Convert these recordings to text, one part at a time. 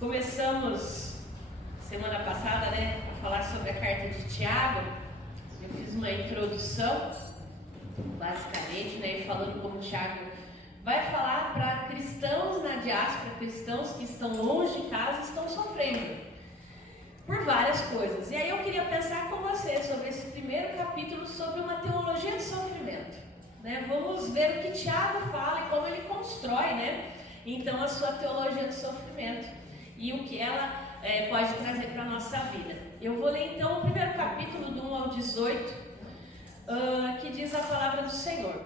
começamos semana passada, a falar sobre a carta de Tiago. Eu fiz uma introdução, basicamente, falando como Tiago vai falar para cristãos na diáspora, cristãos que estão longe de casa, estão sofrendo por várias coisas. E aí eu queria pensar com você sobre esse primeiro capítulo, sobre uma teologia de sofrimento. Vamos ver o que Tiago fala e como ele constrói, então a sua teologia de sofrimento e o que ela pode trazer para a nossa vida. Eu vou ler então o primeiro capítulo, do 1 ao 18, que diz a palavra do Senhor.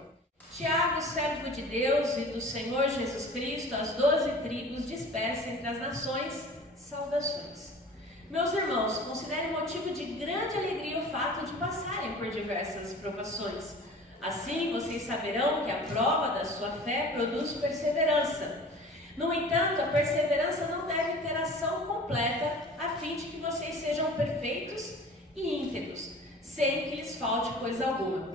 Tiago, servo de Deus e do Senhor Jesus Cristo, as 12 tribos dispersas entre as nações, saudações. Meus irmãos, considerem motivo de grande alegria o fato de passarem por diversas provações. Assim, vocês saberão que a prova da sua fé produz perseverança. No entanto, a perseverança não deve ter ação completa, a fim de que vocês sejam perfeitos e íntegros, sem que lhes falte coisa alguma.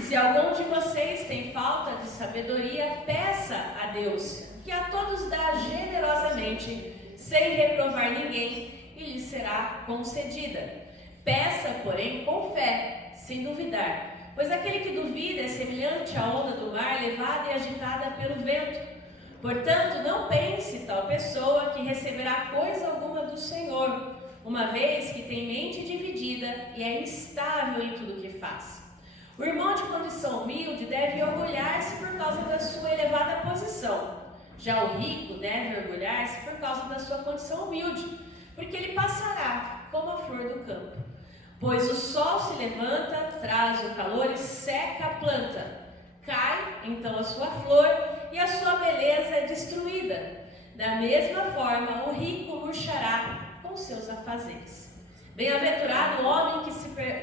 Se algum de vocês tem falta de sabedoria, peça a Deus, que a todos dá generosamente, sem reprovar ninguém, e lhe será concedida. Peça, porém, com fé, sem duvidar. Pois aquele que duvida é semelhante à onda do mar, levada e agitada pelo vento. Portanto, não pense tal pessoa que receberá coisa alguma do Senhor, uma vez que tem mente dividida e é instável em tudo o que faz. O irmão de condição humilde deve orgulhar-se por causa da sua elevada posição. Já o rico deve orgulhar-se por causa da sua condição humilde, porque ele passará como a flor do campo. Pois o sol se levanta, traz o calor e seca a planta. Cai, então, a sua flor e a sua beleza é destruída. Da mesma forma, o rico murchará com seus afazeres. Bem-aventurado o homem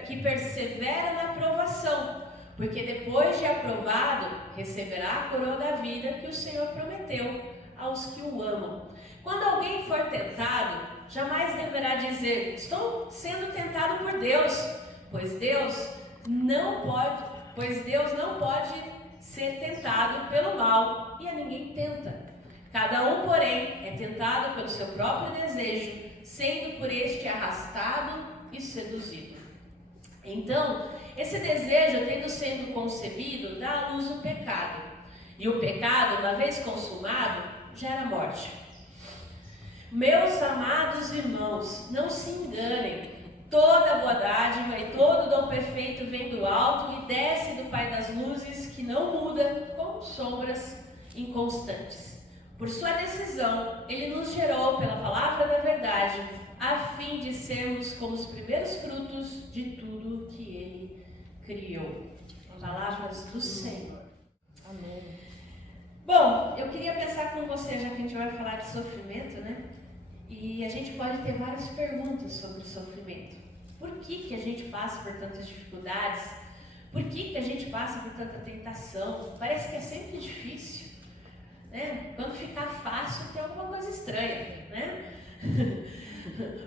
que persevera na provação, porque depois de aprovado, receberá a coroa da vida que o Senhor prometeu aos que o amam. Quando alguém for tentado, jamais deverá dizer: estou sendo tentado por Deus, pois Deus não pode ser tentado pelo mal e a ninguém tenta. Cada um, porém, é tentado pelo seu próprio desejo, sendo por este arrastado e seduzido. Então, esse desejo, tendo sido concebido, dá à luz o pecado. E o pecado, uma vez consumado, gera morte. Meus amados irmãos, não se enganem. Toda boa dádiva e todo dom perfeito vem do alto e desce do Pai das luzes, que não muda com sombras inconstantes. Por sua decisão, Ele nos gerou pela palavra da verdade, a fim de sermos como os primeiros frutos de tudo que Ele criou. Palavras do Senhor. Amém. Bom, eu queria pensar com você, já que a gente vai falar de sofrimento, E a gente pode ter várias perguntas sobre o sofrimento. Por que a gente passa por tantas dificuldades? Por que a gente passa por tanta tentação? Parece que é sempre difícil, Quando ficar fácil tem alguma coisa estranha,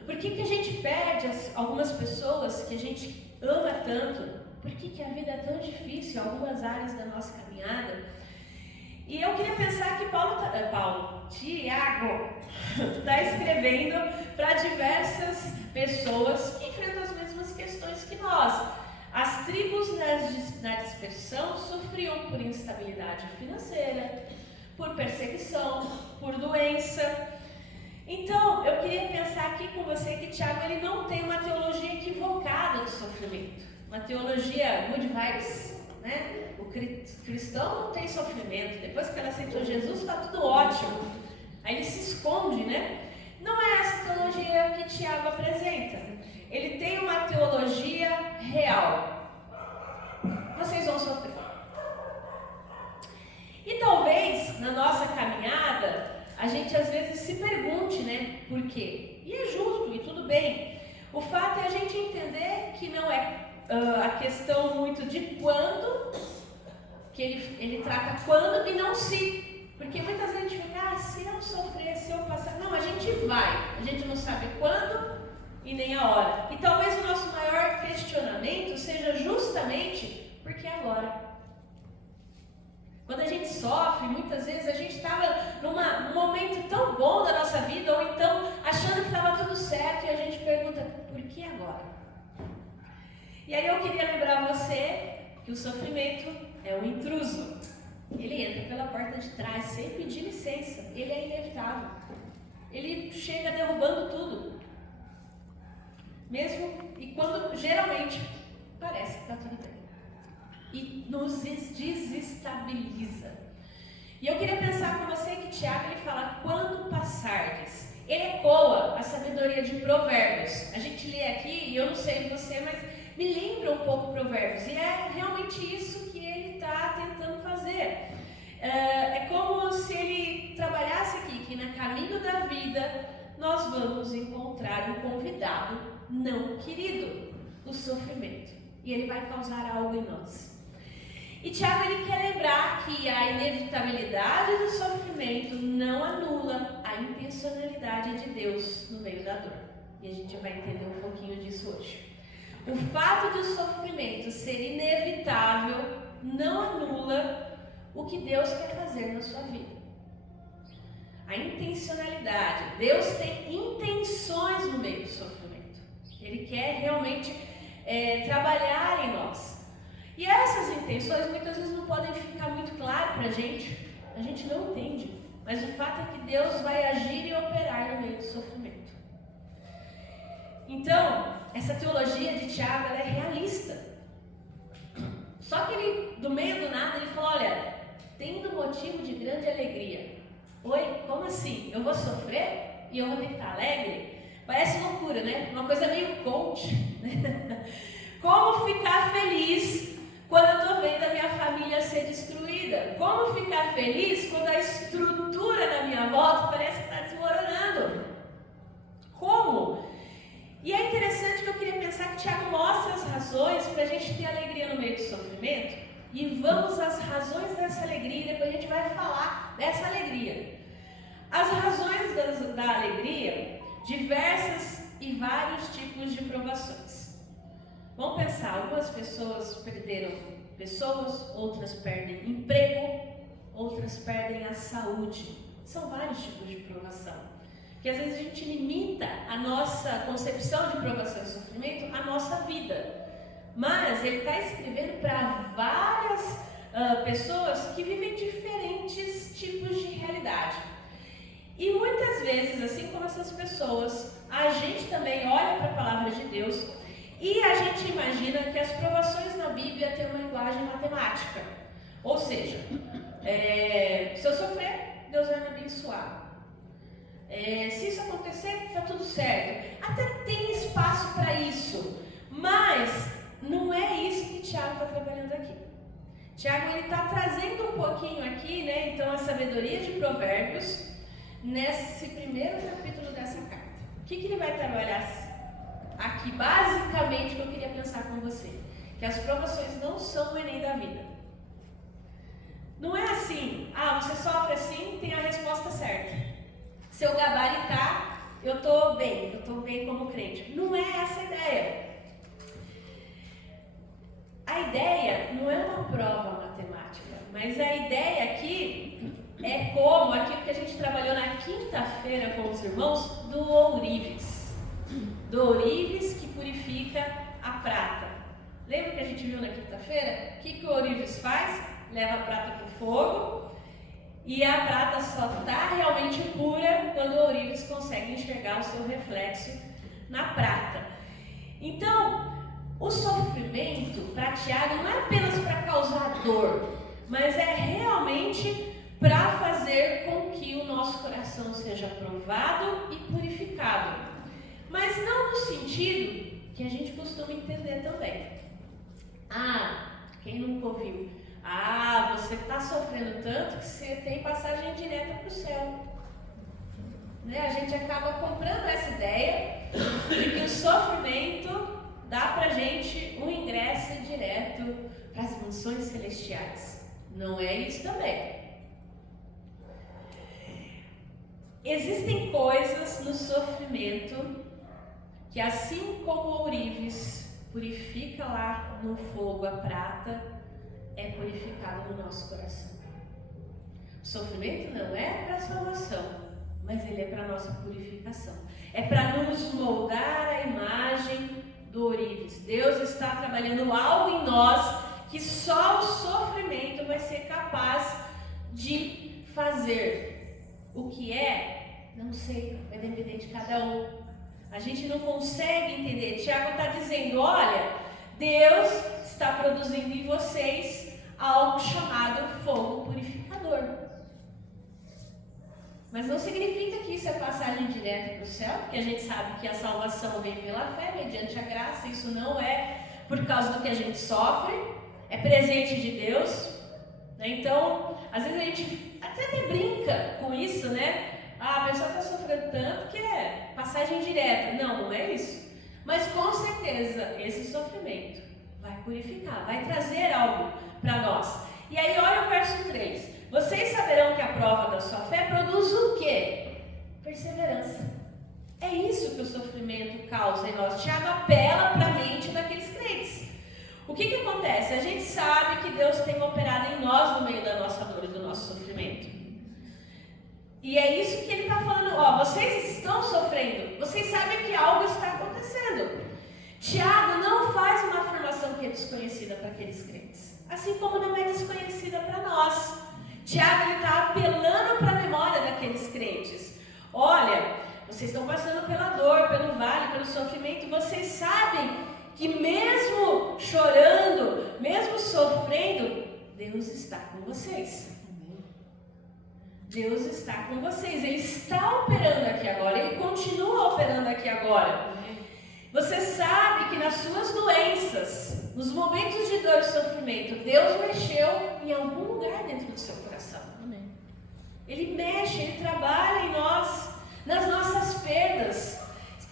Por que a gente perde algumas pessoas que a gente ama tanto? Por que a vida é tão difícil em algumas áreas da nossa caminhada? E eu queria pensar que Tiago está escrevendo para diversas pessoas que enfrentam as mesmas questões que nós. As tribos na dispersão sofriam por instabilidade financeira, por perseguição, por doença. Então, eu queria pensar aqui com você que Tiago ele não tem uma teologia equivocada do sofrimento, uma teologia good vibes, O cristão não tem sofrimento, depois que ela aceitou Jesus está tudo ótimo, aí ele se esconde, Não é essa teologia que Tiago apresenta. Ele tem uma teologia real. Vocês vão sofrer. E talvez na nossa caminhada a gente às vezes se pergunte, por quê? E é justo e tudo bem. O fato é a gente entender que não é a questão muito de quando, que ele trata quando e não se. Porque muitas vezes a gente fica, se eu sofrer, se eu passar. Não, a gente vai. A gente não sabe quando e nem a hora. E talvez o nosso maior questionamento seja justamente porque agora. Quando a gente sofre, muitas vezes a gente estava num momento tão bom da nossa vida, ou então aqui e agora. E aí eu queria lembrar você que o sofrimento é um intruso. Ele entra pela porta de trás sem pedir licença. Ele é inevitável. Ele chega derrubando tudo. Mesmo e quando geralmente parece que está tudo bem. E nos desestabiliza. E eu queria pensar com você que Tiago ele fala, quando passardes. Ele ecoa a sabedoria de Provérbios. A gente lê aqui, e eu não sei você, mas me lembra um pouco Provérbios. E é realmente isso que ele está tentando fazer. É como se ele trabalhasse aqui, que no caminho da vida nós vamos encontrar um convidado não querido, o sofrimento. E ele vai causar algo em nós. E Tiago ele quer lembrar que a inevitabilidade do sofrimento não anula a intencionalidade de Deus no meio da dor. E a gente vai entender um pouquinho disso hoje. O fato de o sofrimento ser inevitável não anula o que Deus quer fazer na sua vida. A intencionalidade. Deus tem intenções no meio do sofrimento. Ele quer realmente trabalhar em nós. E essas intenções muitas vezes não podem ficar muito claras para a gente não entende, mas o fato é que Deus vai agir e operar no meio do sofrimento. Então, essa teologia de Tiago ela é realista. Só que ele, do meio do nada, ele falou, olha, tendo motivo de grande alegria. Oi, como assim? Eu vou sofrer e eu vou ter que estar alegre? Parece loucura, né? Uma coisa meio coach, né? Como ficar feliz quando eu estou vendo a minha família ser destruída? Como ficar feliz quando a estrutura da minha volta parece que está desmoronando? Como? E é interessante que eu queria pensar que Tiago mostra as razões para a gente ter alegria no meio do sofrimento. E vamos às razões dessa alegria e depois a gente vai falar dessa alegria. As razões da alegria, diversas e vários tipos de provações. Vamos pensar, algumas pessoas perderam pessoas, outras perdem emprego, outras perdem a saúde. São vários tipos de provação. Porque às vezes a gente limita a nossa concepção de provação e sofrimento à nossa vida. Mas ele está escrevendo para várias pessoas que vivem diferentes tipos de realidade. E muitas vezes, assim como essas pessoas, a gente também olha para a palavra de Deus e a gente imagina que as provações na Bíblia têm uma linguagem matemática. Ou seja, se eu sofrer, Deus vai me abençoar. Se isso acontecer, está tudo certo. Até tem espaço para isso, mas não é isso que Tiago está trabalhando aqui. Tiago está trazendo um pouquinho aqui, né? Então, a sabedoria de Provérbios nesse primeiro capítulo dessa carta. O que ele vai trabalhar aqui, basicamente, que eu queria pensar com você? Que as provações não são o Enem da vida. Não é assim, você sofre assim, tem a resposta certa. Se eu gabaritar, eu estou bem como crente. Não é essa a ideia. A ideia não é uma prova matemática, mas a ideia aqui é como aquilo que a gente trabalhou na quinta-feira com os irmãos do ourives. Do ourives que purifica a prata. Lembra que a gente viu na quinta-feira? O que o ourives faz? Leva a prata para o fogo e a prata só está realmente pura quando o ourives consegue enxergar o seu reflexo na prata. Então, o sofrimento para Tiago não é apenas para causar dor, mas é realmente para fazer com que o nosso coração seja provado e purificado. Mas não no sentido que a gente costuma entender também. Quem nunca ouviu? Você está sofrendo tanto que você tem passagem direta para o céu. Né? A gente acaba comprando essa ideia de que o sofrimento dá pra gente um ingresso direto para as mansões celestiais. Não é isso também. Existem coisas no sofrimento que, assim como o ourives purifica lá no fogo a prata, é purificado no nosso coração. O sofrimento não é para salvação, mas ele é para a nossa purificação. É para nos moldar a imagem do ourives. Deus está trabalhando algo em nós que só o sofrimento vai ser capaz de fazer. O que é? Não sei, vai depender de cada um. A gente não consegue entender. Tiago está dizendo, olha, Deus está produzindo em vocês algo chamado fogo purificador. Mas não significa que isso é passagem direta para o céu, porque a gente sabe que a salvação vem pela fé, mediante a graça. Isso não é por causa do que a gente sofre, é presente de Deus. Então, às vezes a gente até brinca com isso, né? Ah, a pessoa está sofrendo tanto que é passagem direta. Não, não é isso. Mas com certeza esse sofrimento vai purificar, vai trazer algo para nós. E aí olha o verso 3. Vocês saberão que a prova da sua fé produz o quê? Perseverança. É isso que o sofrimento causa em nós. Tiago apela para a mente daqueles crentes. O que acontece? A gente sabe que Deus tem operado em nós no meio da nossa dor e do nosso sofrimento. E é isso que ele está falando. Ó, vocês estão sofrendo. Vocês sabem que algo está acontecendo. Tiago não faz uma afirmação que é desconhecida para aqueles crentes. Assim como não é desconhecida para nós. Tiago está apelando para a memória daqueles crentes. Olha, vocês estão passando pela dor, pelo vale, pelo sofrimento. Vocês sabem que mesmo chorando, mesmo sofrendo, Deus está com vocês. Deus está com vocês. Ele está operando aqui agora. Ele continua operando aqui agora. Você sabe que nas suas doenças, nos momentos de dor e sofrimento, Deus mexeu em algum lugar dentro do seu coração. Amém. Ele mexe, Ele trabalha em nós, nas nossas perdas,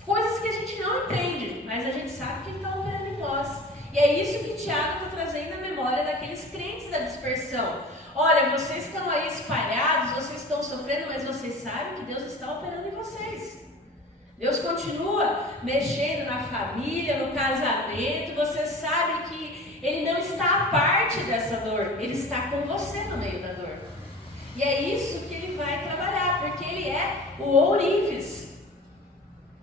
coisas que a gente não entende, mas a gente sabe que Ele está operando em nós. E é isso que Tiago está trazendo à memória daqueles crentes da dispersão. Olha, vocês estão aí espalhados, vocês estão sofrendo, mas vocês sabem que Deus está operando em vocês. Deus continua mexendo na família, no casamento. Você sabe que Ele não está à parte dessa dor. Ele está com você no meio da dor. E é isso que Ele vai trabalhar, porque Ele é o ourives.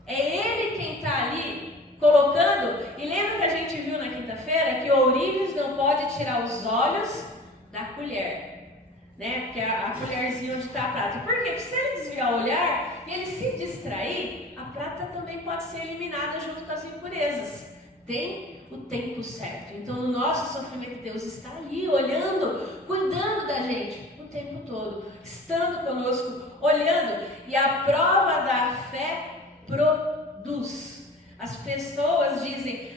É Ele quem está ali colocando. E lembra que a gente viu na quinta-feira que o ourives não pode tirar os olhos da colher, né? Porque a colherzinha onde está a prata. Por quê? Porque se ele desviar o olhar e ele se distrair, a prata também pode ser eliminada junto com as impurezas. Tem o tempo certo. Então, no nosso sofrimento, Deus está ali, olhando, cuidando da gente o tempo todo, estando conosco, olhando. E a prova da fé produz. As pessoas dizem,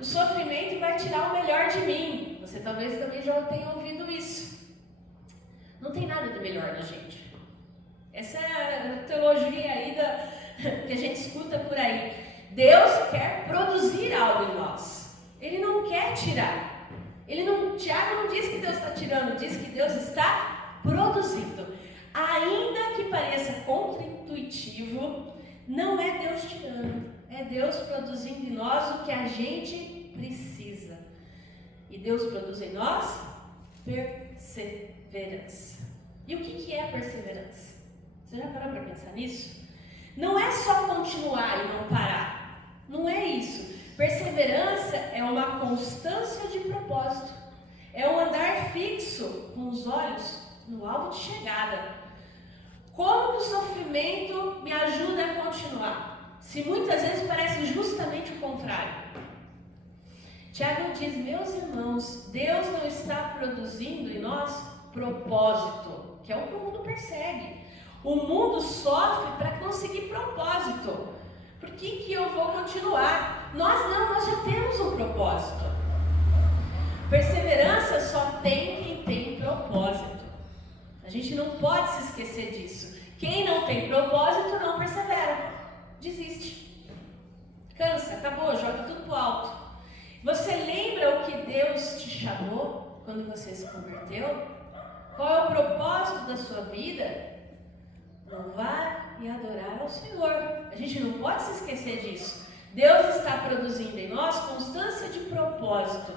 o sofrimento vai tirar o melhor de mim. Você talvez também já tenha ouvido isso. Não tem nada de melhor na gente. Essa é a teologia aí que a gente escuta por aí. Deus quer produzir algo em nós. Ele não quer tirar. Tiago não diz que Deus está tirando, diz que Deus está produzindo. Ainda que pareça contra-intuitivo, não é Deus tirando. É Deus produzindo em nós o que a gente precisa. E Deus produz em nós perseverança. E o que é a perseverança? Você já parou para pensar nisso? Não é só continuar e não parar. Não é isso. Perseverança é uma constância de propósito. É um andar fixo com os olhos no alvo de chegada. Como que o sofrimento me ajuda a continuar? Se muitas vezes parece justamente o contrário. Tiago diz, meus irmãos, Deus não está produzindo em nós propósito, que é o que o mundo persegue. O mundo sofre para conseguir propósito. Por que eu vou continuar? Nós já temos um propósito. Perseverança só tem quem tem propósito. A gente não pode se esquecer disso. Quem não tem propósito não persevera. Desiste. Cansa, acabou, joga tudo pro alto. Você lembra o que Deus te chamou quando você se converteu? Qual é o propósito da sua vida? Louvar e adorar ao Senhor. A gente não pode se esquecer disso. Deus está produzindo em nós constância de propósito.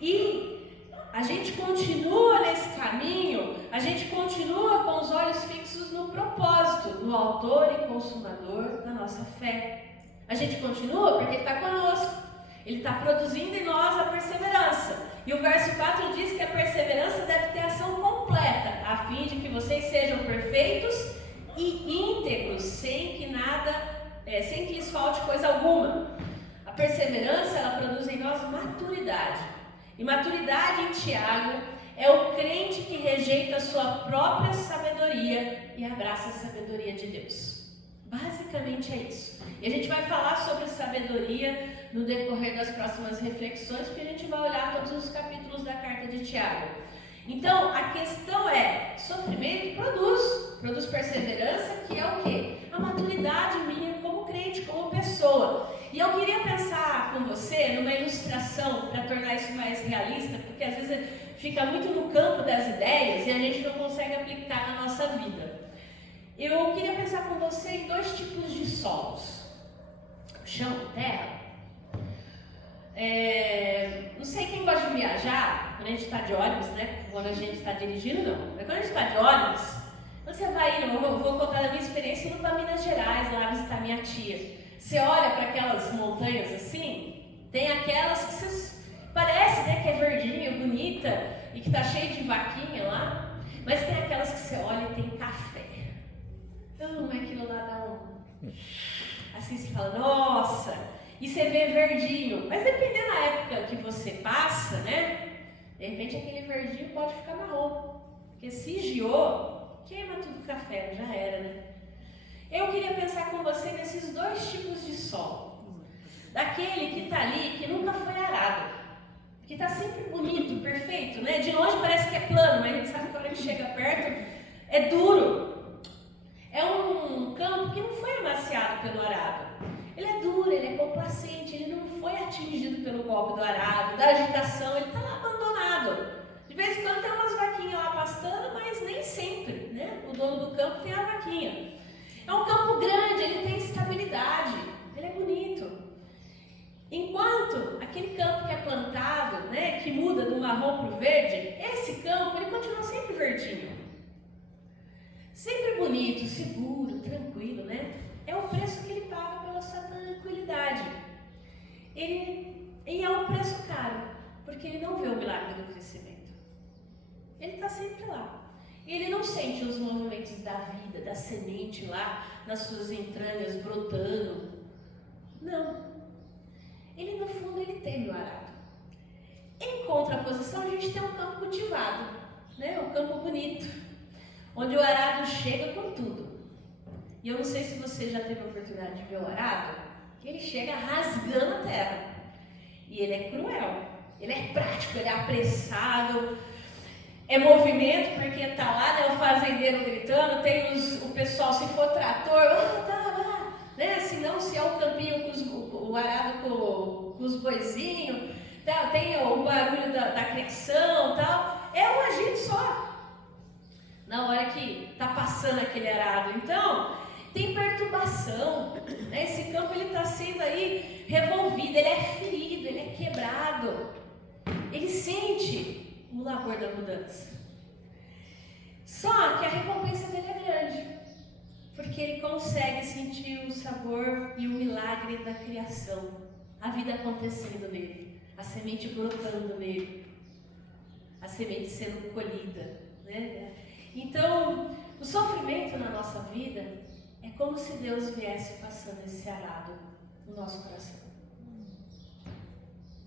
E a gente continua nesse caminho, a gente continua com os olhos fixos no propósito, no autor e consumador da nossa fé. A gente continua porque Ele está conosco, Ele está produzindo em nós a perseverança. E o verso 4 diz que a perseverança deve ter ação completa, a fim de que vocês sejam perfeitos e íntegros, sem que lhes falte coisa alguma. A perseverança, ela produz em nós maturidade. E maturidade em Tiago é o crente que rejeita a sua própria sabedoria e abraça a sabedoria de Deus. Basicamente é isso. E a gente vai falar sobre sabedoria no decorrer das próximas reflexões, porque a gente vai olhar todos os capítulos da carta de Tiago. Então, a questão é, sofrimento produz perseverança, que é o quê? A maturidade minha como crente, como pessoa. E eu queria pensar com você numa ilustração para tornar isso mais realista, porque às vezes fica muito no campo das ideias e a gente não consegue aplicar na nossa vida. Eu queria pensar com você em 2 tipos de solos. Chão e terra. Não sei quem gosta de viajar, quando a gente está de ônibus, né? Quando a gente está dirigindo, não. Mas quando a gente está de ônibus, quando você vai ir, eu vou contar da minha experiência indo para Minas Gerais, lá visitar minha tia. Você olha para aquelas montanhas assim, tem aquelas que você, parece, né, que é verdinha, bonita e que está cheia de vaquinha lá, mas tem aquelas que você olha e tem café. Então, aquilo lá dá um... Assim você fala, nossa, e você vê verdinho, mas dependendo da época que você passa, né, de repente aquele verdinho pode ficar marrom, porque se giou, queima tudo o café, já era, né? Eu queria pensar com você nesses 2 tipos de solo. Daquele que está ali, que nunca foi arado, que está sempre bonito, perfeito, né? De longe parece que é plano, mas a gente sabe que a hora que chega perto é duro. É um campo que não foi amaciado pelo arado. Ele é duro, ele é complacente, ele não foi atingido pelo golpe do arado, da agitação, ele está lá abandonado. De vez em quando tem umas vaquinhas lá pastando, mas nem sempre, né? O dono do campo tem a vaquinha. É um campo grande, ele tem estabilidade, ele é bonito. Enquanto aquele campo que é plantado, né, que muda do marrom para o verde, esse campo ele continua sempre verdinho. Sempre bonito, seguro, tranquilo, né? É o preço que ele paga pela sua tranquilidade. E é um preço caro, porque ele não vê o milagre do crescimento. Ele está sempre lá. Ele não sente os movimentos da vida, da semente lá, nas suas entranhas brotando. Não. Ele, no fundo, ele tem o arado. Em contraposição, a gente tem um campo cultivado, né? Um campo bonito, onde o arado chega com tudo. E eu não sei se você já teve a oportunidade de ver o arado, que ele chega rasgando a terra. E ele é cruel, ele é prático, ele é apressado. É movimento, porque tá lá, né, o fazendeiro gritando, tem o pessoal, se for trator, tá lá, né? Se não, se é o campinho com o arado com os boizinhos, tá? Tem o barulho da criação, tal. É um agito só. Na hora que tá passando aquele arado, então tem perturbação, né? Esse campo ele está sendo aí revolvido, ele é ferido, ele é quebrado, ele sente o labor da mudança. Só que a recompensa dele é grande, porque ele consegue sentir o sabor e o milagre da criação, a vida acontecendo nele, a semente brotando nele, a semente sendo colhida, né? Então, o sofrimento na nossa vida é como se Deus viesse passando esse arado no nosso coração.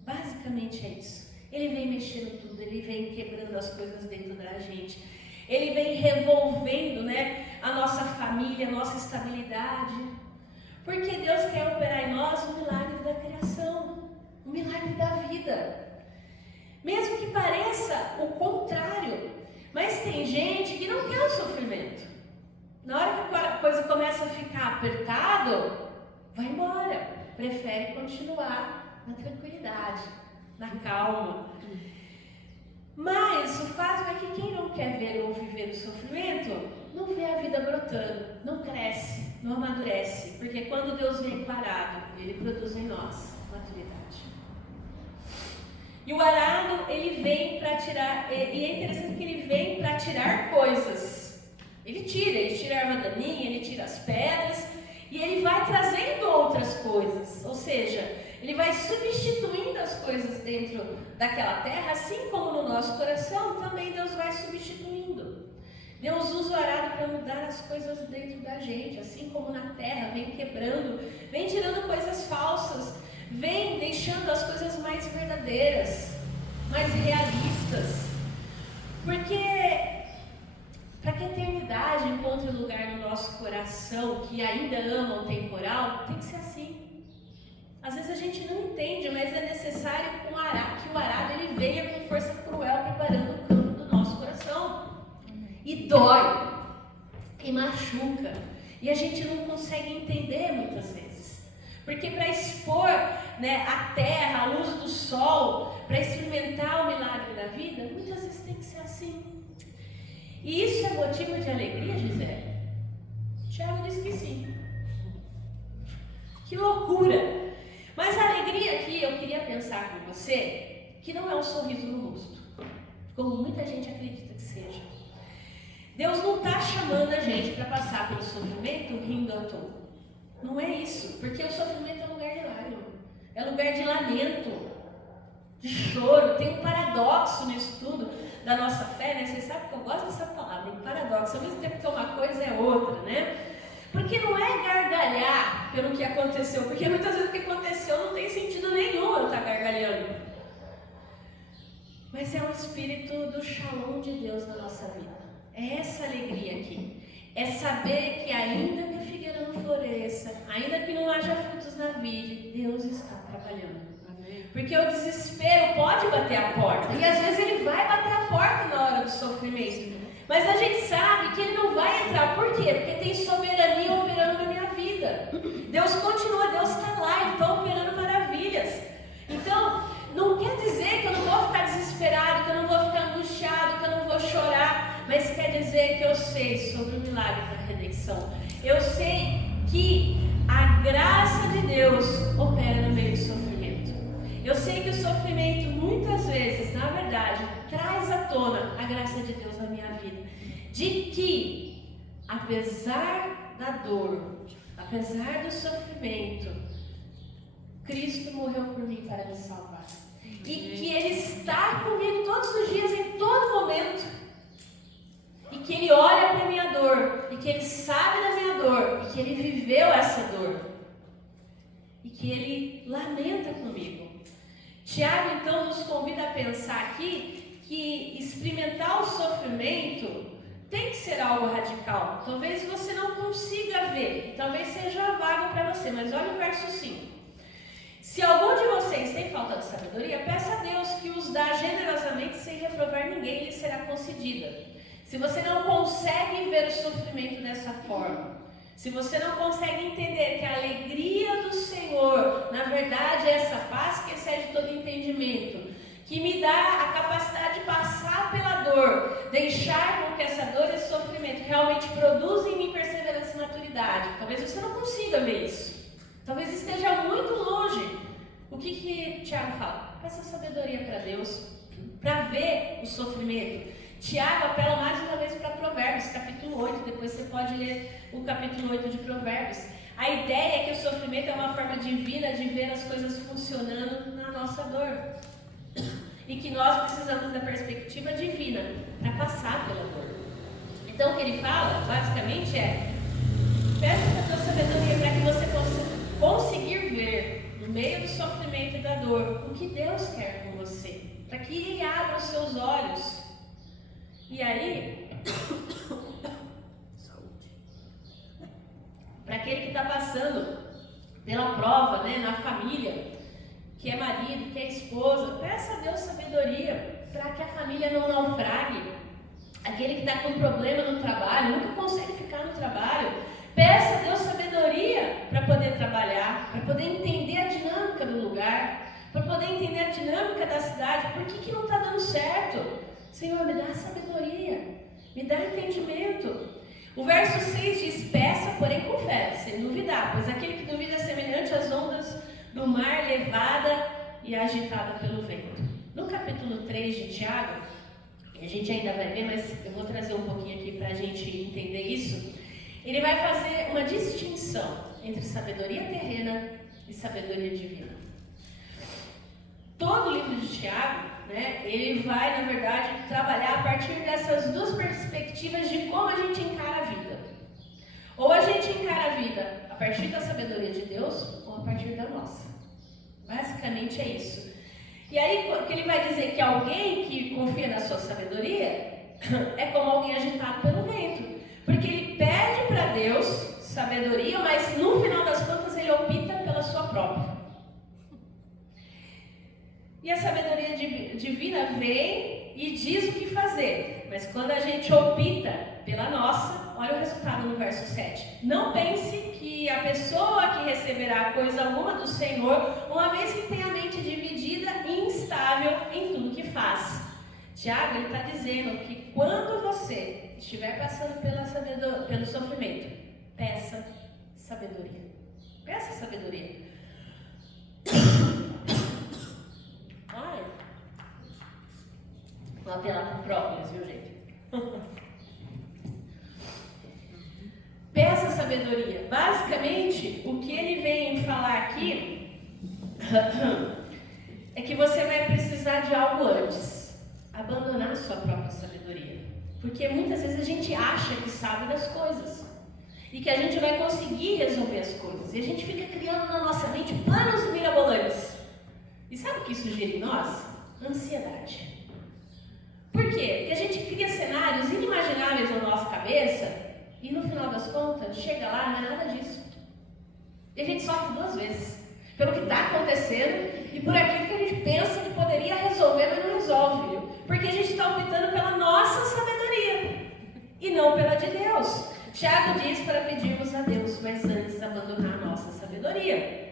Basicamente é isso. Ele vem mexendo tudo, ele vem quebrando as coisas dentro da gente. Ele vem revolvendo, né, a nossa família, a nossa estabilidade. Porque Deus quer operar em nós o milagre da criação, o milagre da vida. Mesmo que pareça o contrário. Mas tem gente que não quer o sofrimento. Na hora que a coisa começa a ficar apertado, vai embora. Prefere continuar na tranquilidade, na calma. Mas o fato é que quem não quer ver ou viver o sofrimento, não vê a vida brotando, não cresce, não amadurece. Porque quando Deus vem parado, Ele produz em nós maturidade. E o arado, ele vem para tirar, e é interessante que ele vem para tirar coisas. Ele tira a erva daninha, ele tira as pedras, e ele vai trazendo outras coisas. Ou seja, ele vai substituindo as coisas dentro daquela terra, assim como no nosso coração, também Deus vai substituindo. Deus usa o arado para mudar as coisas dentro da gente, assim como na terra, vem quebrando, vem tirando coisas falsas, vem deixando as coisas mais verdadeiras, mais realistas. Porque para que a eternidade encontre lugar no nosso coração, que ainda ama o temporal, tem que ser assim. Às vezes a gente não entende, mas é necessário que o arado ele venha com força cruel, preparando o campo do nosso coração. E dói, e machuca, e a gente não consegue entender muitas vezes. Porque para expor, né, a terra, a luz do sol, para experimentar o milagre da vida, muitas vezes tem que ser assim. E isso é motivo de alegria, Gisele? Tiago disse que sim. Que loucura! Mas a alegria aqui, eu queria pensar com você, que não é um sorriso no rosto, como muita gente acredita que seja. Deus não está chamando a gente para passar pelo sofrimento rindo à toa. Não é isso, porque o sofrimento é lugar de lágrima, é lugar de lamento, de choro. Tem um paradoxo nisso tudo da nossa fé, né? Vocês sabem que eu gosto dessa palavra, um paradoxo, ao mesmo tempo que uma coisa é outra, né? Porque não é gargalhar pelo que aconteceu, porque muitas vezes o que aconteceu não tem sentido nenhum eu estar gargalhando. Mas é o espírito do shalom de Deus na nossa vida. É essa alegria aqui. É saber que ainda que a figueira não floresça, ainda que não haja frutos na vide, Deus está trabalhando. Porque o desespero pode bater a porta, e às vezes ele vai bater a porta na hora do sofrimento, mas a gente sabe que ele não vai entrar. Por quê? Porque tem soberania operando na minha vida. Deus continua, Deus está lá, Ele está operando maravilhas. Então, não quer dizer que eu não vou ficar desesperado, que eu não vou ficar angustiado, que eu não vou chorar, mas quer dizer que eu sei sobre o milagre da redenção. Eu sei que a graça de Deus opera no meio do sofrimento. Eu sei que o sofrimento muitas vezes, na verdade, traz à tona a graça de Deus na minha vida. De que, apesar da dor, apesar do sofrimento, Cristo morreu por mim para me salvar. E que Ele está comigo todos os dias, em todo momento. E que Ele olha para a minha dor, e que Ele sabe da minha dor, e que Ele viveu essa dor. E que Ele lamenta comigo. Tiago, então, nos convida a pensar aqui que experimentar o sofrimento tem que ser algo radical. Talvez você não consiga ver, talvez seja vago para você, mas olha o verso 5. Se algum de vocês tem falta de sabedoria, peça a Deus que os dá generosamente sem reprovar ninguém, lhe será concedida. Se você não consegue ver o sofrimento dessa forma, se você não consegue entender que a alegria do Senhor, na verdade, é essa paz que excede todo entendimento, que me dá a capacidade de passar pela dor, deixar com que essa dor e esse sofrimento realmente produzam em mim perseverança e maturidade. Talvez você não consiga ver isso. Talvez esteja muito longe. O que Tiago fala? Peça sabedoria para Deus, para ver o sofrimento. Tiago apela mais uma vez para Provérbios, capítulo 8, depois você pode ler o capítulo 8 de Provérbios. A ideia é que o sofrimento é uma forma divina de ver as coisas funcionando na nossa dor. E que nós precisamos da perspectiva divina para passar pela dor. Então o que ele fala, basicamente, é: peça a tua sabedoria para que você possa conseguir ver, no meio do sofrimento e da dor, o que Deus quer com você. Para que Ele abra os seus olhos. E aí, para aquele que está passando pela prova, né, na família, que é marido, que é esposa, peça a Deus sabedoria para que a família não naufrague. Aquele que está com problema no trabalho, nunca consegue ficar no trabalho, peça a Deus sabedoria para poder trabalhar, para poder entender a dinâmica do lugar, para poder entender a dinâmica da cidade. Por que não está dando certo? Senhor, me dá sabedoria, me dá entendimento. O verso 6 diz: peça, porém com fé, sem duvidar, pois aquele que duvida é semelhante às ondas do mar, levada e agitada pelo vento. No capítulo 3 de Tiago, a gente ainda vai ver, mas eu vou trazer um pouquinho aqui para a gente entender isso. Ele vai fazer uma distinção entre sabedoria terrena e sabedoria divina. Todo o livro de Tiago, né, ele vai, na verdade, trabalhar a partir dessas duas perspectivas de como a gente encara a vida. Ou a gente encara a vida a partir da sabedoria de Deus, ou a partir da nossa. Basicamente é isso. E aí, que ele vai dizer que alguém que confia na sua sabedoria é como alguém agitado pelo vento. Porque ele pede para Deus sabedoria, mas no final das contas ele opta pela sua própria. E a sabedoria divina vem e diz o que fazer. Mas quando a gente opta pela nossa, olha o resultado no verso 7. Não pense que a pessoa que receberá coisa alguma do Senhor, uma vez que tem a mente dividida e instável em tudo que faz. Tiago, ele está dizendo que quando você estiver passando pelo sofrimento, peça sabedoria. Peça sabedoria. Ai, vou apelar para o própolis, viu, gente? Peça sabedoria. Basicamente, o que ele vem falar aqui é que você vai precisar de algo antes. Abandonar a sua própria sabedoria. Porque muitas vezes a gente acha que sabe das coisas. E que a gente vai conseguir resolver as coisas. E a gente fica criando na nossa mente planos mirabolantes. E sabe o que isso gera em nós? Ansiedade. Por quê? Porque a gente cria cenários inimagináveis na nossa cabeça e no final das contas, chega lá, não é nada disso. E a gente sofre duas vezes. Pelo que está acontecendo e por aquilo que a gente pensa que poderia resolver, mas não resolve. Porque a gente está optando pela nossa sabedoria e não pela de Deus. Tiago diz para pedirmos a Deus, mas antes abandonar a nossa sabedoria.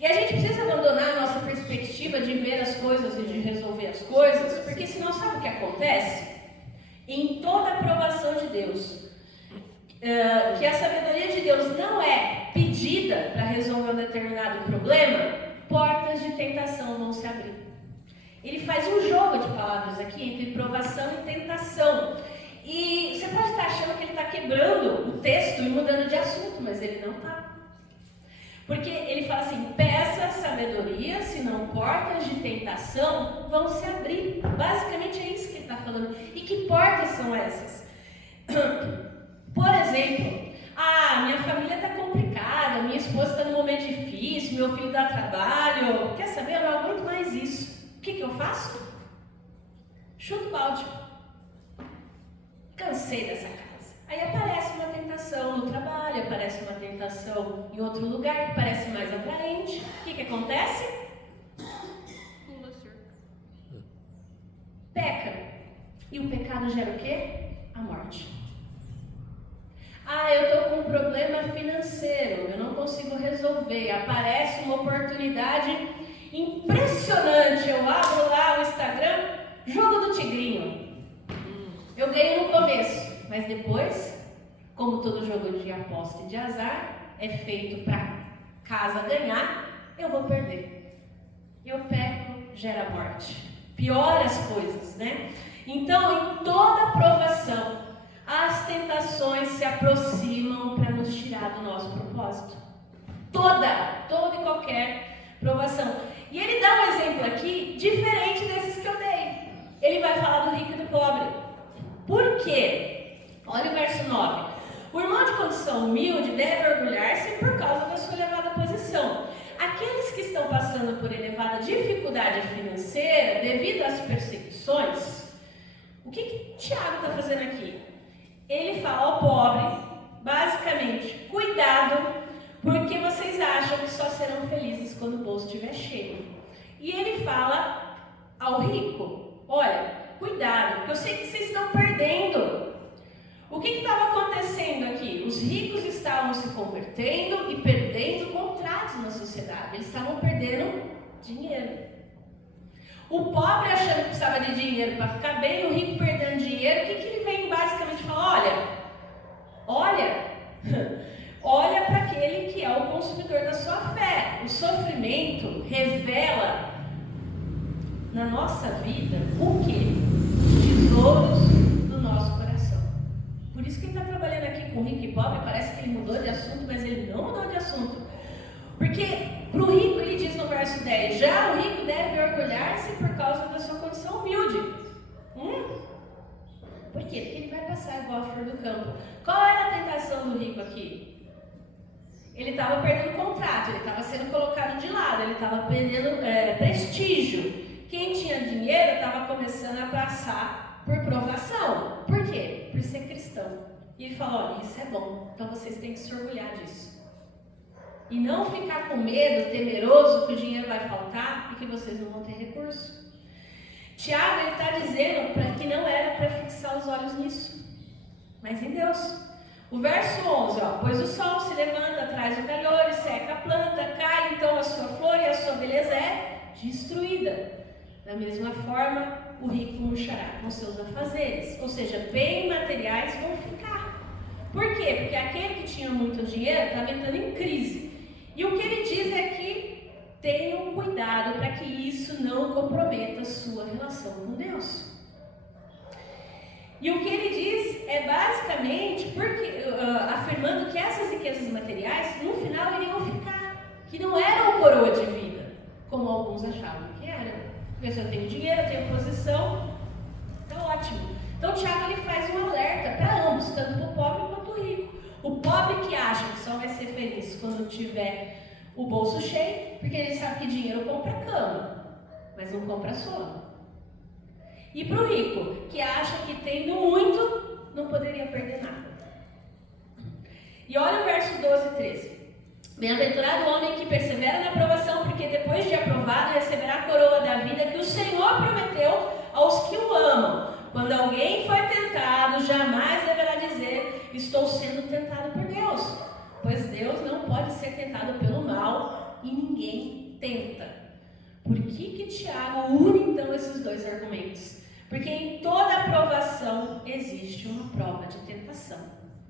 E a gente precisa abandonar a nossa perspectiva de ver as coisas e de resolver as coisas, porque senão sabe o que acontece? Em toda a aprovação de Deus, que a sabedoria de Deus não é pedida para resolver um determinado problema, portas de tentação vão se abrir. Ele faz um jogo de palavras aqui entre provação e tentação. E você pode estar achando que ele está quebrando o texto e mudando de assunto, mas ele não está. Porque ele fala assim, peça sabedoria, senão portas de tentação vão se abrir. Basicamente é isso que ele está falando. E que portas são essas? Por exemplo, minha família está complicada, minha esposa está num momento difícil, meu filho dá trabalho. Quer saber? Eu não aguento mais isso. O que eu faço? Chuto o balde. Cansei dessa casa. Aí aparece uma tentação no trabalho, aparece uma tentação em outro lugar que parece mais atraente. O que acontece? Peca. E o pecado gera o quê? A morte. Eu estou com um problema financeiro, eu não consigo resolver. Aparece uma oportunidade impressionante. Eu abro lá o Instagram, jogo do tigrinho. Eu ganhei no começo, mas depois, como todo jogo de aposta e de azar, é feito para casa ganhar, eu vou perder. Eu peco, gera morte. Piora as coisas, né? Então, em toda provação, as tentações se aproximam para nos tirar do nosso propósito. Toda e qualquer provação. E ele dá um exemplo aqui diferente desses que eu dei. Ele vai falar do rico e do pobre. Por quê? Olha o verso 9. O irmão de condição humilde deve orgulhar-se por causa da sua elevada posição. Aqueles que estão passando por elevada dificuldade financeira devido às perseguições, o que Tiago está fazendo aqui? Ele fala ao pobre, basicamente, cuidado, porque vocês acham que só serão felizes quando o bolso estiver cheio. E ele fala ao rico, olha, cuidado, porque eu sei que vocês estão perdendo. O que estava acontecendo aqui? Os ricos estavam se convertendo e perdendo contratos na sociedade. Eles estavam perdendo dinheiro. O pobre achando que precisava de dinheiro para ficar bem, o rico perdendo dinheiro. O que ele vem basicamente falar? Olha para aquele que é o consumidor da sua fé. O sofrimento revela na nossa vida o quê? Tesouros do nosso coração. Por isso que ele está trabalhando aqui com rico e pobre, parece que ele mudou de assunto, mas ele não mudou de assunto. Porque para o rico ele diz no verso 10, já o rico deve orgulhar-se por causa da sua condição humilde. Por quê? Porque ele vai passar igual a flor do campo. Qual era a tentação do rico aqui? Ele estava perdendo contrato, ele estava sendo colocado de lado, ele estava perdendo prestígio. Quem tinha dinheiro estava começando a passar por provação. Por quê? Por ser cristão. E ele falou, olha, isso é bom, então vocês têm que se orgulhar disso. E não ficar com medo, temeroso que o dinheiro vai faltar e que vocês não vão ter recurso. Tiago, ele está dizendo que não era para fixar os olhos nisso, mas em Deus. O verso 11, pois o sol se levanta, traz o calor e seca a planta, cai então a sua flor e a sua beleza é destruída. Da mesma forma, o rico murchará com seus afazeres, ou seja, bens materiais vão ficar. Por quê? Porque aquele que tinha muito dinheiro estava entrando em crise. E o que ele diz é que tenham cuidado para que isso não comprometa a sua relação com Deus. E o que ele diz é basicamente afirmando que essas riquezas materiais, no final, iriam ficar. Que não eram coroa de vida, como alguns achavam que era. Porque se eu tenho dinheiro, eu tenho posição, tá ótimo. Então, Tiago ele faz um alerta para ambos, tanto para o pobre quanto o rico. O pobre que acha que só vai ser feliz quando tiver o bolso cheio, porque ele sabe que dinheiro compra cama, mas não compra sono. E para o rico, que acha que tendo muito, não poderia perder nada. E olha o verso 12 e 13. Bem-aventurado o homem que persevera na aprovação, porque depois de aprovado receberá a coroa da vida que o Senhor prometeu aos que o amam. Quando alguém for tentado, jamais deverá dizer, estou sendo tentado por Deus. Pois Deus não pode ser tentado pelo mal e ninguém tenta. Por que Tiago une então esses dois argumentos? Porque em toda aprovação existe uma prova de tentação.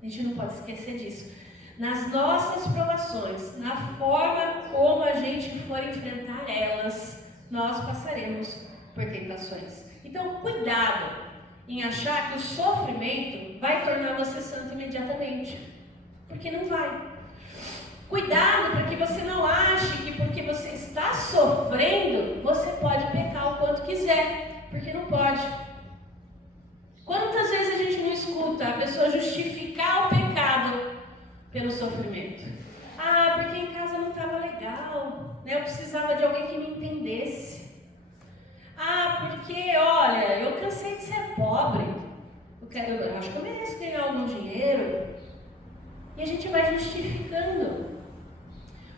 A gente não pode esquecer disso. Nas nossas provações, na forma como a gente for enfrentar elas, nós passaremos por tentações. Então, cuidado em achar que o sofrimento vai tornar você santo imediatamente, porque não vai. Cuidado para que você não ache que porque você está sofrendo, você pode pecar o quanto quiser, porque não pode. Quantas vezes a gente não escuta a pessoa justificar o pecado pelo sofrimento? Porque em casa não estava legal, né? Eu precisava de alguém que me entendesse. Porque, olha, eu cansei de ser pobre, eu acho que eu mereço ganhar algum dinheiro. E a gente vai justificando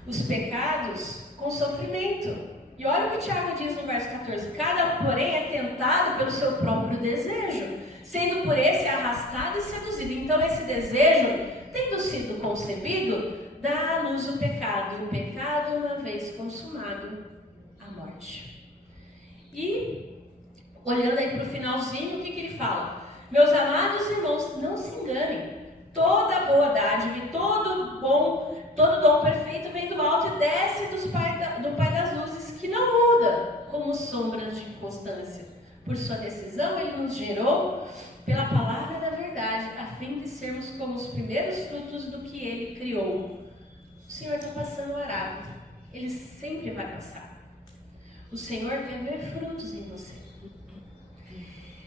os pecados com sofrimento. E olha o que Tiago diz no verso 14: cada, porém, é tentado pelo seu próprio desejo, sendo por esse arrastado e seduzido. Então, esse desejo, tendo sido concebido, dá à luz o pecado. E o pecado, uma vez consumado, a morte. E, olhando aí para o finalzinho, o que ele fala? Meus amados irmãos, não se enganem. Toda boa dádiva e todo dom perfeito vem do alto e desce do Pai das luzes, que não muda como sombras de constância. Por sua decisão, Ele nos gerou pela palavra da verdade, a fim de sermos como os primeiros frutos do que Ele criou. O Senhor está passando o arado. Ele sempre vai passar. O Senhor quer ver frutos em você.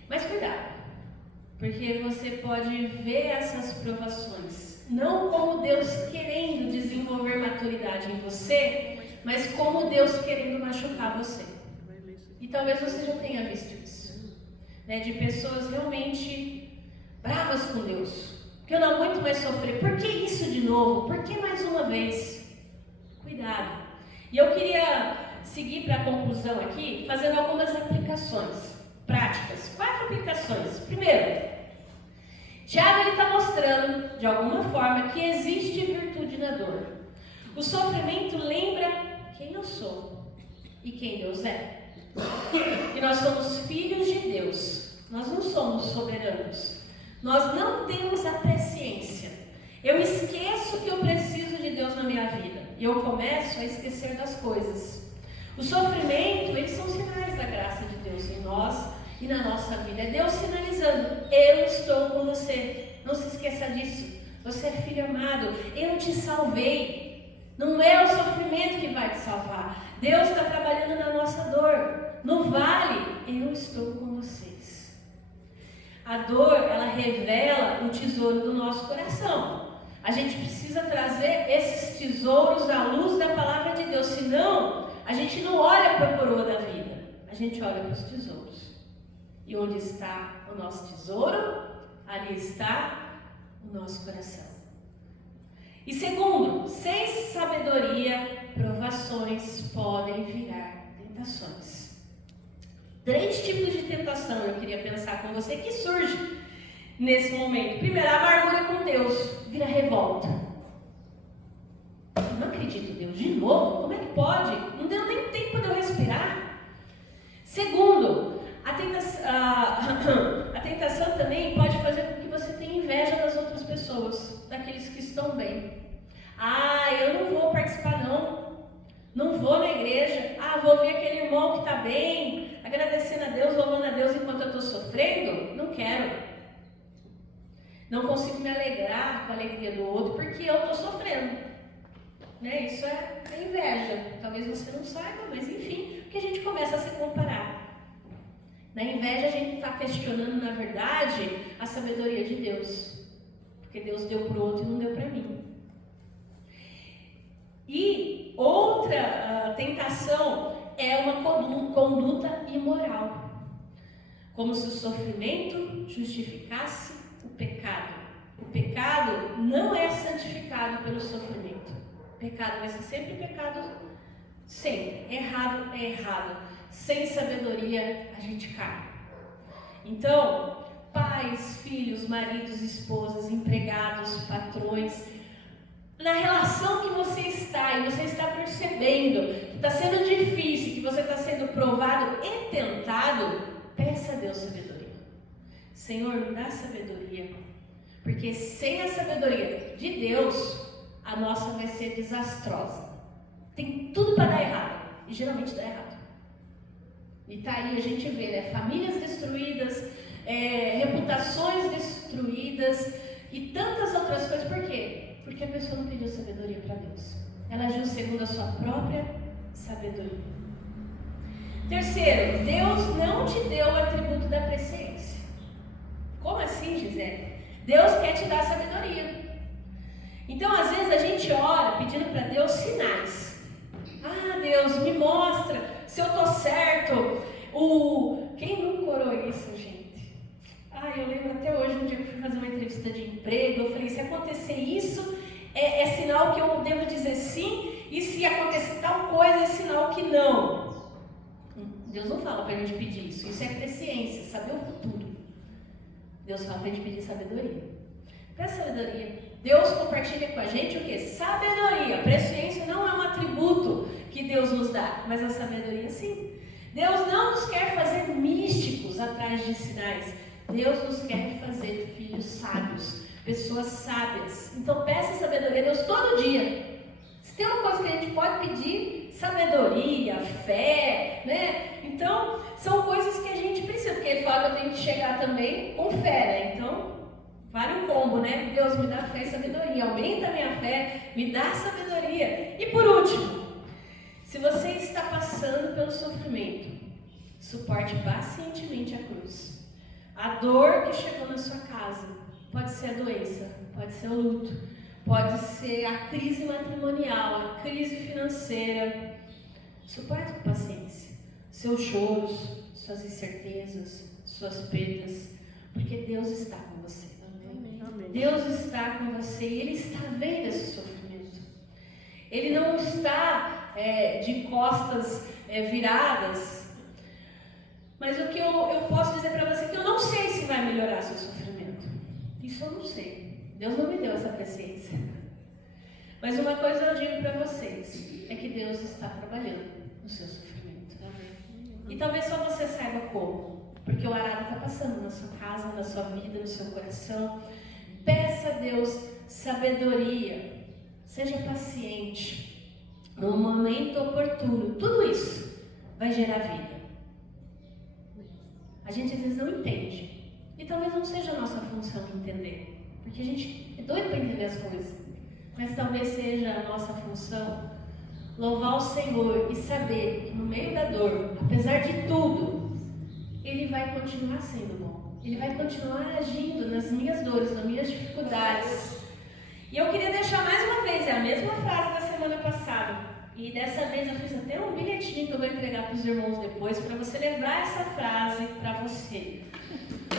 Mas cuidado, porque você pode ver essas provações não como Deus querendo desenvolver maturidade em você, mas como Deus querendo machucar você. E talvez você já tenha visto isso, né? De pessoas realmente bravas com Deus, que eu não aguento mais sofrer. Por que isso de novo? Por que mais uma vez? Cuidado. E eu queria seguir para a conclusão aqui, fazendo algumas aplicações práticas. 4 aplicações. Primeiro, Tiago está mostrando, de alguma forma, que existe virtude na dor. O sofrimento lembra quem eu sou e quem Deus é. E nós somos filhos de Deus. Nós não somos soberanos. Nós não temos a presciência. Eu esqueço que eu preciso de Deus na minha vida. E eu começo a esquecer das coisas. O sofrimento, eles são sinais da graça de Deus em nós e na nossa vida. É Deus sinalizando: eu estou com você. Não se esqueça disso. Você é filho amado. Eu te salvei. Não é o sofrimento que vai te salvar. Deus está trabalhando na nossa dor. No vale, eu estou com vocês. A dor, ela revela o tesouro do nosso coração. A gente precisa trazer esses tesouros à luz da palavra de Deus. Senão, a gente não olha para a coroa da vida. A gente olha para os tesouros. E onde está o nosso tesouro, ali está o nosso coração. E segundo, sem sabedoria, provações podem virar tentações. 3 tipos de tentação eu queria pensar com você que surge nesse momento. Primeiro, a amargura com Deus vira revolta. Eu não acredito, Deus, de novo? Como é que pode? Não deu nem tempo de eu respirar. Segundo, a tentação também pode fazer com que você tenha inveja das outras pessoas, daqueles que estão bem. Ah, eu não vou participar não vou na igreja. Ah, vou ver aquele irmão que está bem, agradecendo a Deus, louvando a Deus enquanto eu estou sofrendo. Não quero. Não consigo me alegrar com a alegria do outro porque eu estou sofrendo. Né? Isso é inveja. Talvez você não saiba, mas enfim, porque a gente começa a se comparar. Na inveja a gente está questionando, na verdade, a sabedoria de Deus. Porque Deus deu para o outro e não deu para mim. E outra tentação é uma conduta imoral. Como se o sofrimento justificasse o pecado. O pecado não é santificado pelo sofrimento. O pecado vai ser sempre pecado, sempre. Errado é errado. Sem sabedoria a gente cai. Então, pais, filhos, maridos, esposas, empregados, patrões, na relação que você está e você está percebendo que está sendo difícil, que você está sendo provado e tentado, peça a Deus sabedoria. Senhor, me dá sabedoria, porque sem a sabedoria de Deus, a nossa vai ser desastrosa. Tem tudo para dar errado, e geralmente dá errado. E tá aí, a gente vê, né? Famílias destruídas, reputações destruídas e tantas outras coisas. Por quê? Porque a pessoa não pediu sabedoria para Deus. Ela agiu segundo a sua própria sabedoria. Terceiro, Deus não te deu o atributo da presciência. Como assim, Gisele? Deus quer te dar sabedoria. Então, às vezes, a gente ora pedindo para Deus sinais. Ah, Deus, me mostra se eu estou certo. Quem nunca orou isso, gente? Ah, eu lembro até hoje, um dia que eu fui fazer uma entrevista de emprego, eu falei, se acontecer isso, é sinal que eu devo dizer sim, e se acontecer tal coisa, é sinal que não. Deus não fala para a gente pedir isso, isso é presciência, saber o futuro. Deus fala para a gente pedir sabedoria. Peça sabedoria. Deus compartilha com a gente o que? Sabedoria. Presciência não é um atributo que Deus nos dá, mas a sabedoria sim. Deus não nos quer fazer místicos atrás de sinais. Deus nos quer fazer filhos sábios, pessoas sábias. Então peça sabedoria a Deus todo dia. Se tem uma coisa que a gente pode pedir, sabedoria, fé, né? Então, são coisas que a gente precisa, porque ele fala que eu tenho que chegar também com fé, né? Então, vale um combo, né? Deus me dá fé e sabedoria, aumenta a minha fé, me dá sabedoria. E por último, se você está passando pelo sofrimento, suporte pacientemente a cruz. A dor que chegou na sua casa pode ser a doença, pode ser o luto, pode ser a crise matrimonial, a crise financeira. Suporte com paciência seus choros, suas incertezas, suas perdas, porque Deus está com você. Amém. Deus está com você e Ele está vendo esse sofrimento. Ele não está de costas viradas. Mas o que eu posso dizer para você é que eu não sei se vai melhorar seu sofrimento. Isso eu não sei. Deus não me deu essa paciência. Mas uma coisa eu digo para vocês, é que Deus está trabalhando no seu sofrimento. E talvez só você saiba como. Porque o arado está passando na sua casa, na sua vida, no seu coração. Peça a Deus sabedoria. Seja paciente. no momento oportuno, tudo isso vai gerar vida. A gente às vezes não entende. E talvez não seja a nossa função entender. Porque a gente é doido para entender as coisas. Mas talvez seja a nossa função louvar o Senhor e saber que no meio da dor, apesar de tudo, Ele vai continuar sendo bom. Ele vai continuar agindo nas minhas dores, nas minhas dificuldades. E eu queria deixar mais uma vez, é a mesma frase da semana passada. E dessa vez eu fiz até um bilhetinho que eu vou entregar para os irmãos depois, para você lembrar essa frase para você.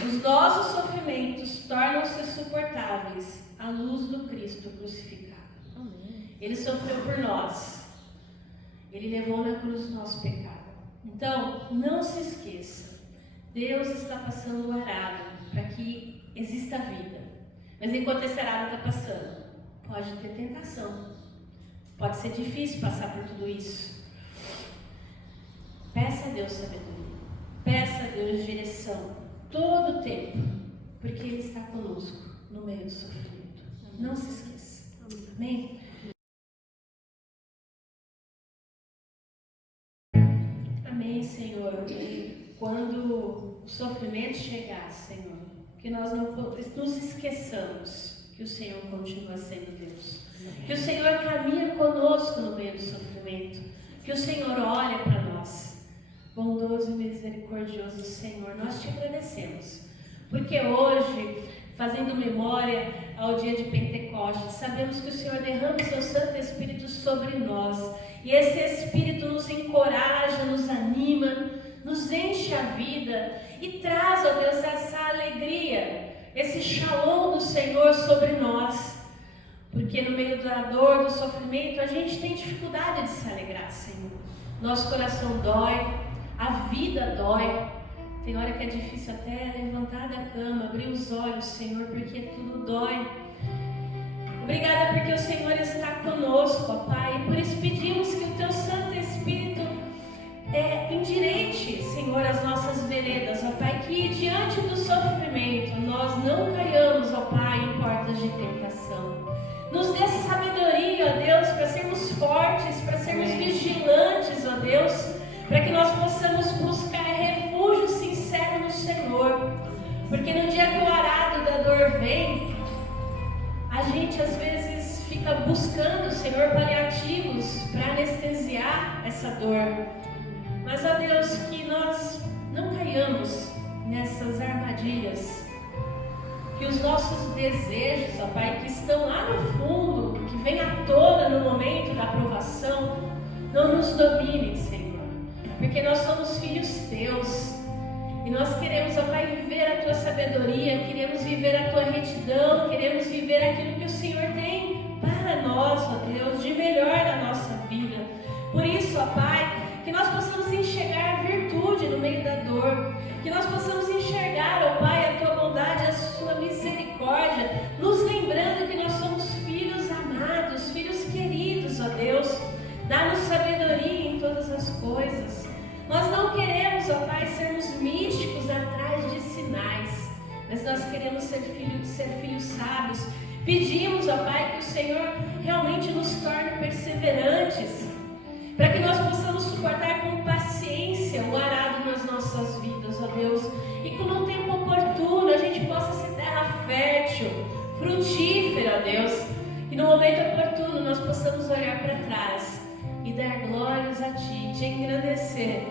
Os nossos sofrimentos tornam-se suportáveis à luz do Cristo crucificado. Ele sofreu por nós. Ele levou na cruz o nosso pecado. Então, não se esqueça. Deus está passando o arado para que exista vida. Mas enquanto esse arado está passando, pode ter tentação. Pode ser difícil passar por tudo isso. Peça a Deus sabedoria. Peça a Deus direção. Todo o tempo. Porque Ele está conosco no meio do sofrimento. Não se esqueça. Amém? Amém, Senhor. E quando o sofrimento chegar, Senhor, que nós não nos esqueçamos que o Senhor continua sendo Deus. Que o Senhor caminha conosco no meio do sofrimento. Que o Senhor olha para nós. Bondoso e misericordioso Senhor, nós te agradecemos. Porque hoje, fazendo memória ao dia de Pentecostes, sabemos que o Senhor derrama o seu Santo Espírito sobre nós. E esse Espírito nos encoraja, nos anima, nos enche a vida e traz, ó Deus, essa alegria, esse shalom do Senhor sobre nós. Porque no meio da dor, do sofrimento, a gente tem dificuldade de se alegrar, Senhor. Nosso coração dói, a vida dói. Tem hora que é difícil até levantar da cama, abrir os olhos, Senhor, porque tudo dói. Obrigada porque o Senhor está conosco, ó Pai. E por isso pedimos que o Teu Santo Espírito endireite, Senhor, as nossas veredas, ó Pai. Que diante do sofrimento nós não caiamos, ó Pai, em portas de tentação. Nos dê sabedoria, ó Deus, para sermos fortes, para sermos vigilantes, ó Deus, para que nós possamos buscar refúgio sincero no Senhor. Porque no dia que o arado da dor vem, a gente às vezes fica buscando, Senhor, paliativos para anestesiar essa dor. Mas, ó Deus, que nós não caiamos nessas armadilhas. Que os nossos desejos, ó Pai, que estão lá no fundo, que vem à tona no momento da aprovação, não nos dominem, Senhor. Porque nós somos filhos Teus. E nós queremos, ó Pai, viver a Tua sabedoria, queremos viver a Tua retidão, queremos viver aquilo que o Senhor tem para nós, ó Deus, de melhor na nossa vida. Por isso, ó Pai, que nós possamos enxergar virtude no meio da dor, que nós possamos enxergar, ó Pai, a Tua bondade, a Sua misericórdia, nos lembrando que nós somos filhos amados, filhos queridos, ó Deus. Dá-nos sabedoria em todas as coisas. Nós não queremos, ó Pai, sermos místicos atrás de sinais, mas nós queremos ser filhos sábios. Pedimos, ó Pai, que o Senhor realmente nos torne perseverantes, para que nós possamos suportar com paciência o arado nas nossas vidas, ó Deus, e que no tempo oportuno a gente possa ser terra fértil, frutífera, ó Deus, e no momento oportuno nós possamos olhar para trás e dar glórias a Ti, Te engrandecer,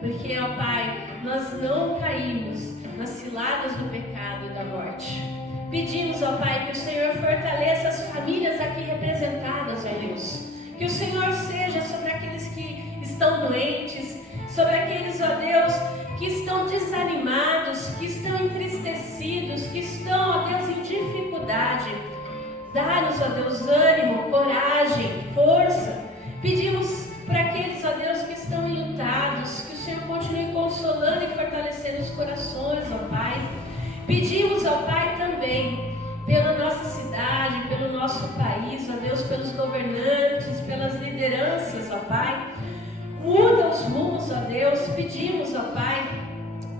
porque, ó Pai, nós não caímos nas ciladas do pecado e da morte. Pedimos, ó Pai, que o Senhor fortaleça as famílias aqui representadas, ó Deus. Que o Senhor seja sobre aqueles que estão doentes, sobre aqueles, ó Deus, que estão desanimados, que estão entristecidos, que estão, ó Deus, em dificuldade. Dá-nos, ó Deus, ânimo, coragem, força. Pedimos para aqueles, ó Deus, que estão enlutados, que o Senhor continue consolando e fortalecendo os corações, ó Pai. Pedimos, ó Pai, também pela nossa cidade, pelo nosso país, ó Deus, pelos governantes, pelas lideranças, ó Pai. Muda os rumos, ó Deus. Pedimos, ó Pai,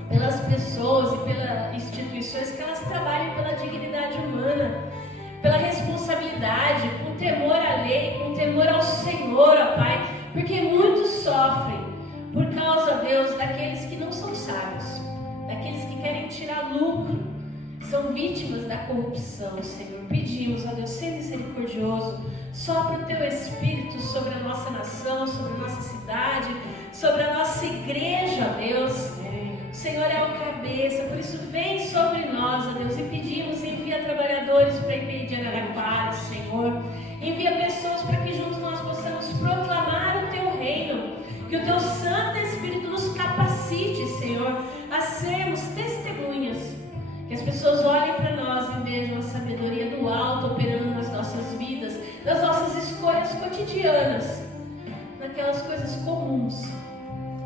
pelas pessoas e pelas instituições, que elas trabalhem pela dignidade humana, pela responsabilidade, com temor à lei, com temor ao Senhor, ó Pai. sábios, daqueles que querem tirar lucro, são vítimas da corrupção, Senhor. Pedimos, ó Deus, seja misericordioso, sopra o Teu Espírito sobre a nossa nação, sobre a nossa cidade, sobre a nossa igreja, ó Deus. O Senhor é o cabeça, por isso vem sobre nós, ó Deus, e pedimos, envia trabalhadores para a IPI de Araraquara, Senhor. Envia pessoas para que juntos nós possamos proclamar o Teu reino, que o Teu Santo Espírito nos capacite, Senhor, a sermos testemunhas, que as pessoas olhem para nós e vejam a sabedoria do alto operando nas nossas vidas, nas nossas escolhas cotidianas, naquelas coisas comuns.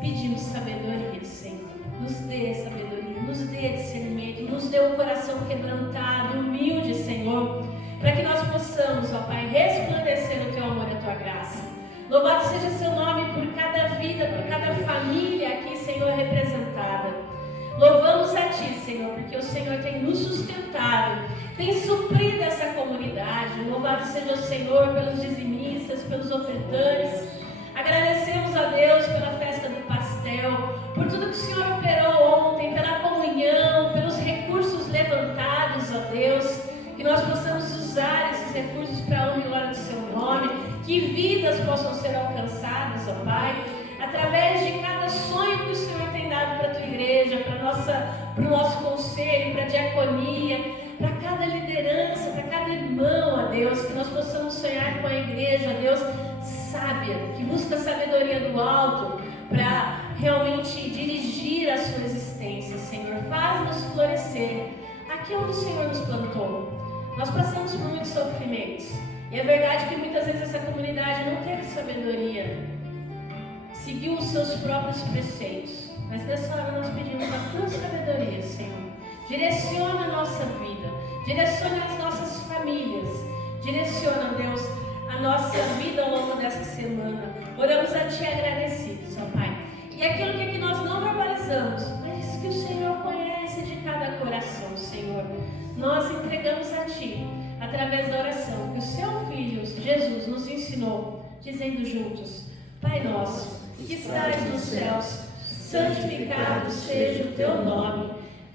Pedimos sabedoria, Senhor. Nos dê sabedoria, nos dê discernimento, nos dê um coração quebrantado, humilde, Senhor, para que nós possamos, ó Pai, resplandecer o Teu amor e a Tua graça. Louvado seja Seu nome por cada vida, por cada família aqui, Senhor, representada. Louvamos a Ti, Senhor, porque o Senhor tem nos sustentado, tem suprido essa comunidade. Louvado seja o Senhor pelos dizimistas, pelos ofertantes. Agradecemos a Deus pela festa do pastel, por tudo que o Senhor operou ontem, pela comunhão, pelos recursos levantados, ó Deus, que nós possamos usar esses recursos para a honra e glória do Seu nome, que vidas possam ser alcançadas, ó Pai, através de cada sonho que o Senhor tem dado para a Tua igreja, para o nosso conselho, para a diaconia, para cada liderança, para cada irmão, ó Deus, que nós possamos sonhar com a igreja, ó Deus, sábia, que busca a sabedoria do alto para realmente dirigir a sua existência, Senhor. Faz-nos florescer aqui onde o Senhor nos plantou. Nós passamos por muitos sofrimentos, e é verdade que muitas vezes essa comunidade não teve sabedoria, seguiu os seus próprios preceitos, mas nessa hora nós pedimos a Tua sabedoria, Senhor. Direciona a nossa vida, direciona as nossas famílias, direciona, Deus, a nossa vida ao longo dessa semana. Oramos a Ti agradecidos, ó Pai. E aquilo que aqui nós não verbalizamos, mas que o Senhor conhece de cada coração, Senhor, nós entregamos a Ti, através da oração que o Seu Filho, Jesus, nos ensinou, dizendo juntos: Pai nosso, que estás nos céus, santificado seja o Teu nome.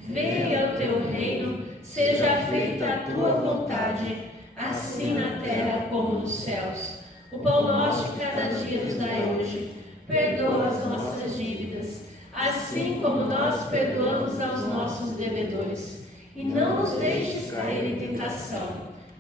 Venha o Teu reino, seja feita a Tua vontade, assim na terra como nos céus. O pão nosso de cada dia nos dai hoje. Perdoa as nossas dívidas, assim como nós perdoamos aos nossos devedores. E não nos deixes cair em tentação,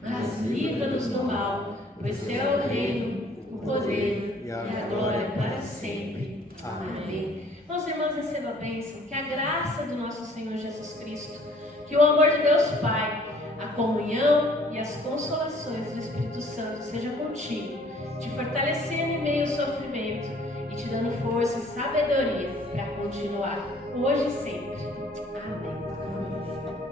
mas livra-nos do mal, pois Teu é o reino, o poder e a glória para sempre. Amém. Meus irmãos, receba a bênção, que a graça do nosso Senhor Jesus Cristo, que o amor de Deus Pai, a comunhão e as consolações do Espírito Santo seja contigo, te fortalecendo em meio ao sofrimento e te dando força e sabedoria para continuar hoje e sempre. Amém.